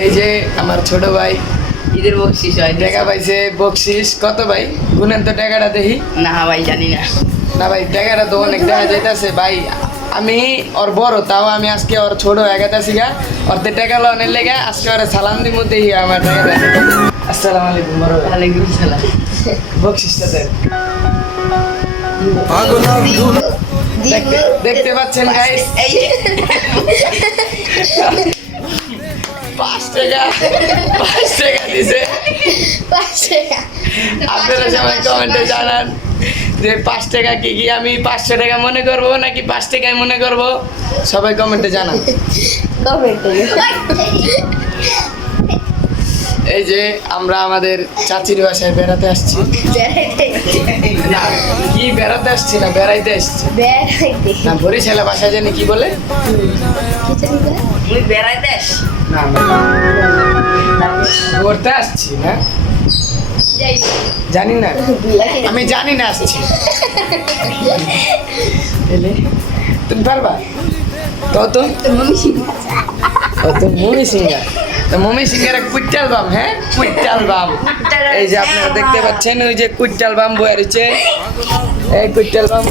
এই যে আমার ছোট ভাই। ঈদের বকশিস হয় টাকা পাইছে বকশিস। কত ভাই? গুনেন তো টাকাটা দেখি। না ভাই জানি না। না ভাই টাকাটা তো অনেক দেখা যাইতেছে। ভাই আমি ওর বড় তাও আমি আজকে ওর ছোট এগাতাছি গা। ওর তে টাকা লোনের লেগে আজকে ওরে সালাম দিব দেখি আমার টাকা আসসালামু আলাইকুম বড় ওয়ালাইকুম সালাম। বকশিসটা দেন দেখতে দেখতে পাচ্ছেন গাইস এই। পাঁচ টাকা পাঁচ টাকা দিছে। আপনারা সবাই কমেন্টে জানান যে পাঁচ টাকা কি কি আমি পাঁচশো টাকা মনে করব নাকি পাঁচ টাকায় মনে করব? সবাই কমেন্টে জানান। এই যে আমরা আমাদের চাচির বাসায় বেড়াতে আসছি। না কি বেড়াতে আসছি না বেড়াইতে আসছি। না বরিশালা বাসায় জানি কি বলে? বেড়াইতে আস ঘুরতে আসছি না জানি না। আমি জানি না আসছি। তুমি পারবা? তত তো? মমি সিঙ্গার। তো মমি সিঙ্গার কুইটাল বাম হ্যাঁ? কুইটাল বাম এই যে আপনারা দেখতে পাচ্ছেন, ওই যে কুইটাল বাম বয়ে রয়েছে। এই কুইটাল বাম